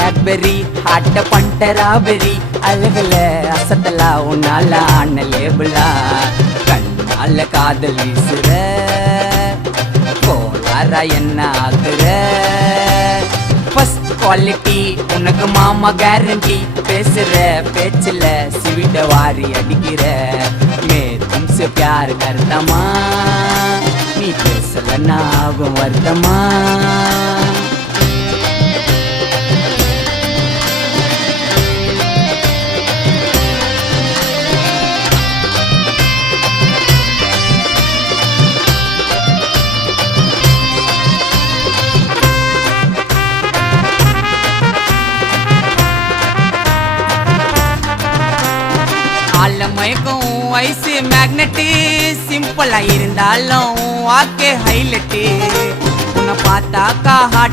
Cadbury ஹாட்ட பண்டராபெரி அழகுல அசத்தலா உன்னால ஆன லேபிளா கண்ணால காதல் வீசுற கோளாரா என்ன ஆகுற ஃபர்ஸ்ட் குவாலிட்டி உனக்கு மாமா கேரண்டி பேசுற பேச்சுல சிவிட வாரி அடிக்கிற மே தும்சே प्यार करदमा நீ பேசலன்னா ஆகும் வருத்தமா மயக்கம் வயசு மேக்னெட்டு சிம்பிளா இருந்தாலும் வாக்கே ஹைலைட்டு உன்னை பார்த்தாக்கா